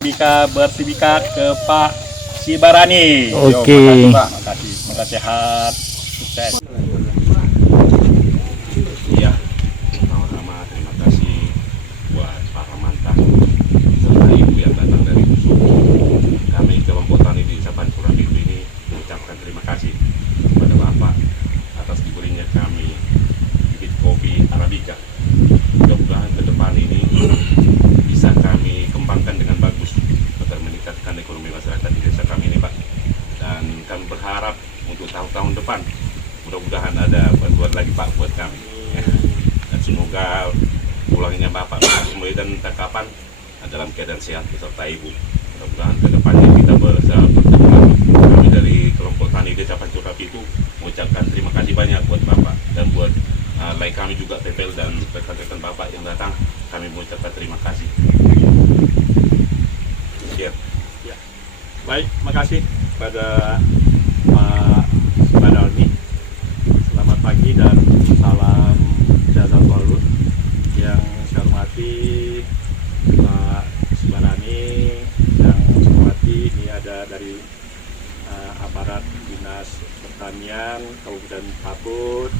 Bersertifikat ke Pak Sibarani. Oke. Yo, makasih Pak, makasih. Semoga sehat, sukses. Iya, pertama-tama terima kasih buat para mantan serta ibu yang datang dari Busuk. Kami kelompok tani di Desa Pancuran ini mengucapkan terima kasih kepada Bapak atas diberinya kami bibit kopi Arabica. Mudah-mudahan ke depan ini bisa kami kembangkan dengan bagus agar meningkatkan ekonomi masyarakat di desa kami ini, Pak. Dan kami berharap untuk tahun-tahun depan mudah-mudahan ada bantuan lagi, Pak, buat kami. Dan semoga pulangnya Bapak kembali dan entah kapan dalam keadaan sehat beserta Ibu. Mudah-mudahan ke depannya kita bisa bertemu lagi. Kami dari kelompok tani Desa Pancuran itu mengucapkan terima kasih banyak buat Bapak dan buat lain kami juga TPL dan rekan-rekan Bapak yang datang. Kami mengucapkan terima kasih. Ya. Baik, makasih pada Pak Badalmi. Selamat pagi dan salam sejahtera selalu. Yang saya hormati Pak Sibarani, yang saya hormati ini ada dari aparat Dinas Pertanian Kabupaten Taput,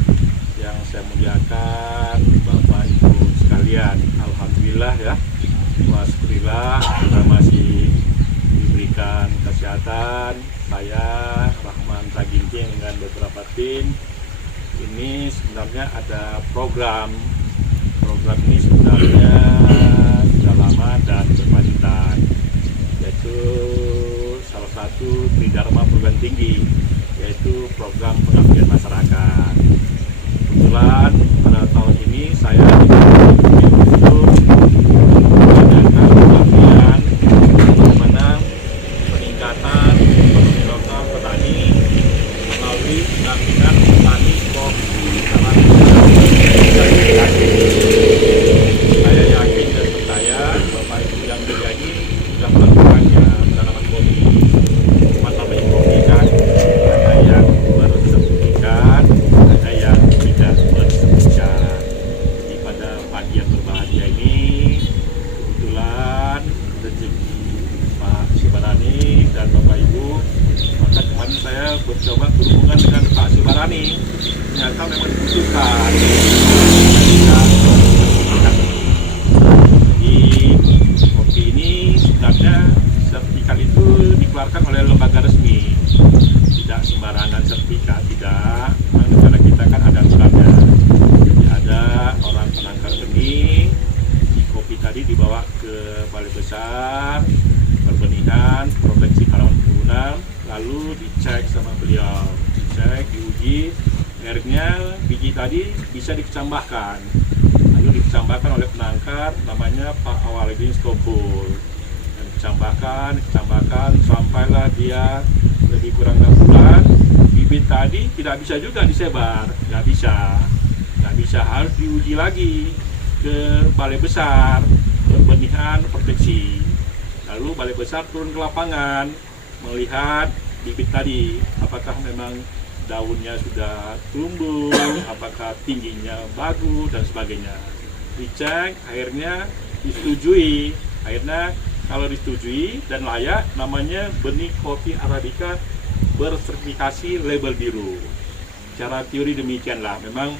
yang saya muliakan Bapak Ibu sekalian. Alhamdulillah ya, wasyukurillah kita masih diberikan kesehatan. Saya Rahman Taginting dengan beberapa tim ini sebenarnya ada program ini sebenarnya sudah lama dan berkelanjutan, yaitu salah satu Tridharma perguruan tinggi, yaitu program pengabdian masyarakat. Kebetulan pada tahun ini saya untuk mengadakan pelatihan bagaimana peningkatan ekonomi lokal petani melalui pendampingan petani kopi Arabica. Saya yakin dan percaya Bapak Ibu yang berjanji sudah melakukannya tanaman kopi. Cuma namanya kopi kan, ada yang bersertifikat, ada yang tidak bersertifikat. Jadi pada pagi yang berbahagia ini kebetulan rezeki Pak Sibarani dan Bapak Ibu, maka kemarin saya mencoba berhubungan dengan Pak Sibarani. Ternyata memang dibutuhkan. Jadi kopi ini sebenarnya sertifikat itu dikeluarkan oleh lembaga resmi, tidak sembarangan sertifikat, tidak. Negara kita kan ada aturannya. Jadi ada orang penangkar benih, si kopi tadi dibawa ke Balai Besar Perbenihan Provinsi Kalimantan Timur, lalu dicek sama beliau, dicek, diuji, akhirnya biji tadi bisa dikecambahkan, lalu dikecambahkan oleh penangkar namanya Pak Awaludin Stompul, dan dikecambahkan sampailah dia lebih kurang 6 bulan. Bibit tadi tidak bisa juga disebar, nggak bisa, harus diuji lagi ke Balai Besar Perbenihan Provinsi. Lalu Balai Besar turun ke lapangan melihat bibit tadi, apakah memang daunnya sudah tumbuh, apakah tingginya bagus dan sebagainya. Dicek, akhirnya disetujui. Akhirnya kalau disetujui dan layak, namanya benih kopi Arabica bersertifikasi label biru. Secara teori demikianlah. Memang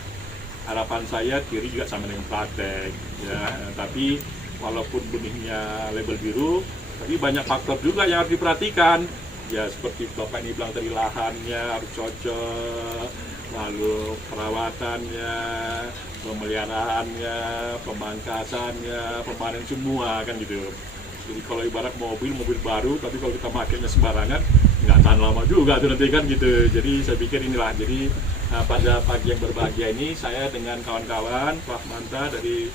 harapan saya teori juga sama dengan praktek, ya. Tapi walaupun benihnya label biru, tapi banyak faktor juga yang harus diperhatikan. Ya seperti Bapak ini bilang tadi, lahannya harus cocok, lalu perawatannya, pemeliharaannya, pemangkasannya, pemanen semua kan gitu. Jadi kalau ibarat mobil baru, tapi kalau kita makainya sembarangan, nggak tahan lama juga tuh nanti kan gitu. Jadi saya pikir inilah, jadi pada pagi yang berbahagia ini saya dengan kawan-kawan Pak Manta dari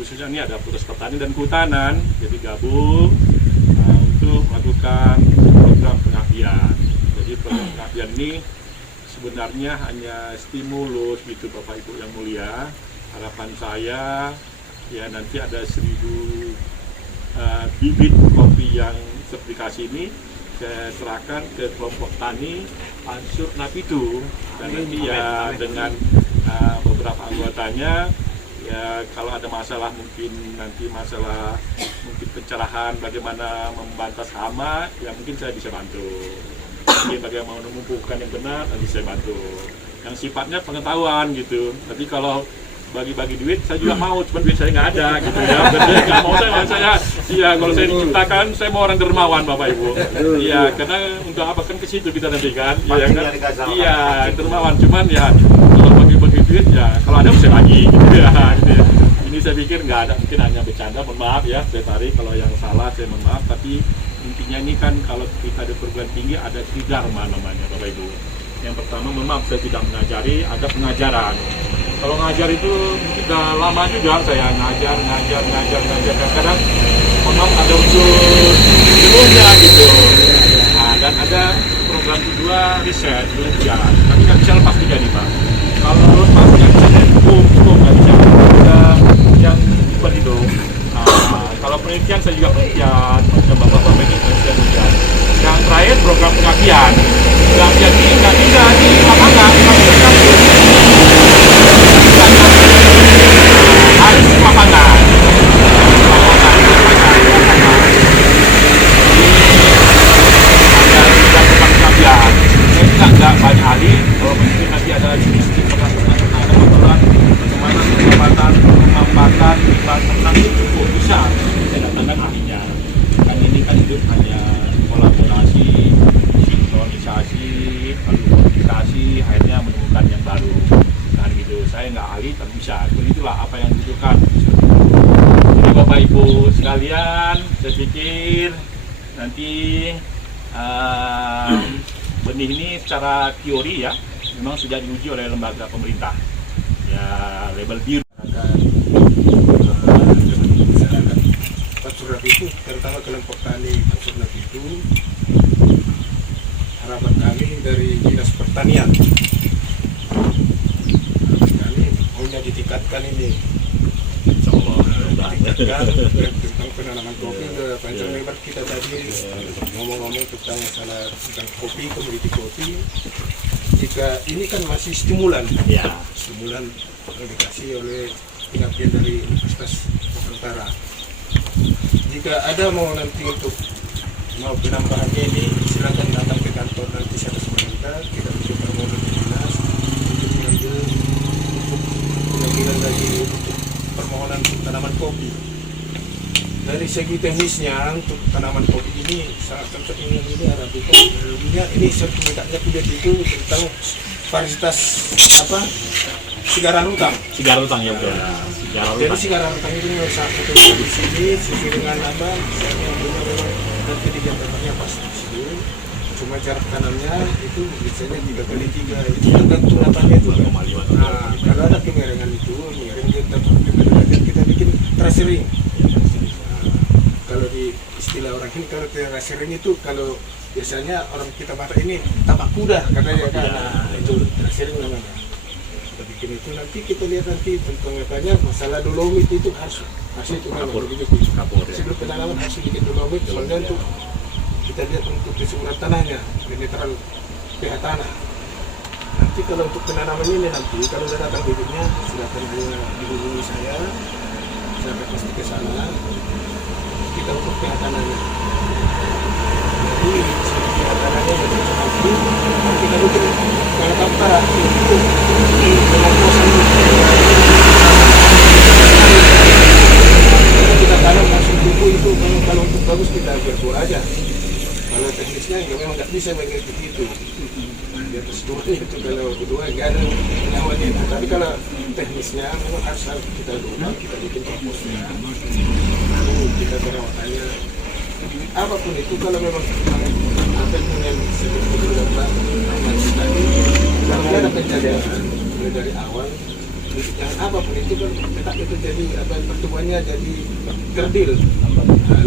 khususnya ini ada Fakultas Pertanian dan Kehutanan, jadi gabung untuk melakukan program pengabdian. Jadi program pengabdian ini sebenarnya hanya stimulus gitu Bapak Ibu yang mulia. Harapan saya ya nanti ada 1000 bibit kopi yang sertifikasi ini saya serahkan ke kelompok tani Ansur Napitu, dan nanti ya dengan beberapa anggotanya Ya kalau ada masalah mungkin nanti masalah mungkin pencerahan bagaimana membantas hama, ya mungkin saya bisa bantu. Mungkin bagaimana menumbuhkan yang benar, nanti saya bantu. Yang sifatnya pengetahuan gitu. Tapi kalau bagi-bagi duit saya juga mau, cuman duit saya nggak ada gitu ya. Jadi nggak mau saya, iya kalau saya diciptakan saya mau orang dermawan Bapak Ibu. Iya karena untuk apa kan ke situ kita nanti kan. Iya kan. Iya dermawan, cuman ya kalau bagi-bagi duit ya kalau ada saya bagi gitu ya. Gitu ya. Ini saya pikir nggak ada, mungkin hanya bercanda, mohon maaf ya saya tarik kalau yang salah saya mohon maaf. Tapi intinya ini kan kalau kita di perguruan tinggi ada tridharma namanya Bapak Ibu. Yang pertama mohon maaf saya tidak mengajari, ada pengajaran. Kalau ngajar itu mungkin udah lama juga saya ngajar. Kadang-kadang mohon maaf ada unsur jenuhnya gitu. Nah, dan ada program kedua riset, penelitian. Tapi nggak bisa lepas tiga nih Pak. Kalau lepas tiga misalnya cukup nggak bisa. Ada yang begitu. Kalau penelitian saya juga penelitian, macam bapak-bapak ini penelitian. Yang terakhir program pengabdian. Pengabdian ini nggak bisa di lapangan, tapi di kampus. Harus di lapangan. Ada program pengabdian. Saya nggak banyak ahli. Kalau mungkin nanti ada jenis-jenis peraturan bagaimana pengambatan, tenang itu cukup bisa. Saya datangkan ahlinya. Kan ini kan hidup hanya kolaborasi, sinkronisasi, lalu modifikasi, akhirnya menemukan yang baru. Nah gitu, saya nggak ahli tapi bisa. Itulah apa yang dibutuhkan. Jadi Bapak Ibu sekalian, saya pikir nanti benih ini secara teori ya, memang sudah diuji oleh lembaga pemerintah. Ya label biru. Patsurat itu, terutama kelompok tani Patsurat itu, harapan kami dari Dinas Pertanian, kami maunya ditingkatkan ini, ditingkatkan tentang penanaman kopi. Panjang lebar kita tadi ngomong-ngomong tentang masalah tentang kopi, komoditi kopi. Jika ini kan masih stimulan, stimulan yang dikasih oleh pengabdian dari Universitas Nusantara. Jika ada mau nanti untuk mau penambahannya ini, silakan datang ke kantor nanti saya pemerintah, kita bisa permohonan di dinas untuk mengambil untuk pengambilan lagi untuk permohonan untuk tanaman kopi. Dari segi teknisnya untuk tanaman kopi ini sangat cocok dengan ini Arabica. Ini sertifikatnya kuliah itu tentang varietas apa? Sigara Rutang. Sigara Rutang ya betul. Jadi sigara Rutang itu harus satu di sini sesuai dengan apa? Saya memang dan kegiatannya pas di sini. Cuma jarak tanamnya itu biasanya 3x3. Itu tergantung lapangannya itu. Nah, kalau ada kemiringan itu, miring kita bikin tracering. Kalau di istilah orang ini kalau tracering itu kalau biasanya orang kita batak ini tapak kuda karena ya kan itu tracering namanya. Kita bikin itu nanti kita lihat nanti tentang katanya masalah dolomit itu harus itu kan begitu sebelum penanaman harus bikin dolomit soalnya untuk kita lihat untuk kesuburan tanahnya netral pH tanah. Nanti kalau untuk penanaman ini nanti kalau sudah datang bibitnya silakan dihubungi saya akan pasti ke sana kita untuk pH tanahnya. Jadi pH tanahnya nanti kita bikin kalau tanpa itu pengoplosan kita tanam langsung tumbuh itu kalau untuk bagus kita berbuah aja. Kalau teknisnya ya memang nggak bisa mengikuti itu. Di atas dua itu kalau kedua nggak ada nyawa dia. Tapi kalau teknisnya memang harus kita ubah, kita bikin komposnya, lalu kita perawatannya. Apapun itu kalau memang apa yang seperti beberapa aman tadi, kalau ada penjagaan mulai dari awal, jangan apapun itu kan tetap itu jadi apa pertumbuhannya jadi kerdil,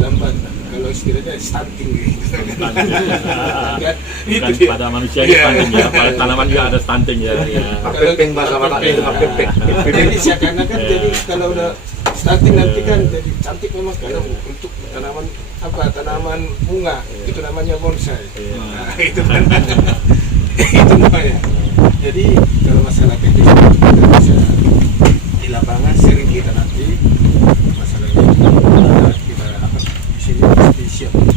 lambat. Kalau istilahnya stunting gitu. Bukan pada manusia stunting ya, pada tanaman juga ada stunting ya. Pepeng bahasa mana itu pepeng. Jadi seakan-akan jadi kalau udah stunting nanti kan jadi cantik memang kalau untuk tanaman apa tanaman bunga itu namanya bonsai. Nah, itu kan itu namanya. Jadi kalau masalah teknis kita bisa lapangan sering kita nanti masalahnya kita apa di sini pasti siap